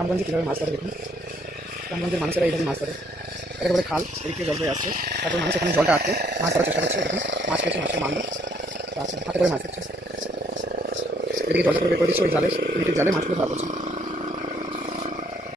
গ্রামগঞ্জে কীভাবে মাছ ধরে দেখুন। গ্রামগঞ্জের মানুষেরা এইভাবে মাছ ধরে, একেবারে খাল, এদিকে জল বয়ে আসছে, তারপর মানুষ এখানে জলটা আটকে মাছ ধরার চেষ্টা করছে। দেখুন মাছ খেয়েছে, মাছটা মারলো, আচ্ছা হাতে করে মাছ ধরছে, এদিকে জলটা করে বের করে দিচ্ছে ওই জালে, ইটের জালে মাছগুলো ধরা পড়ছে।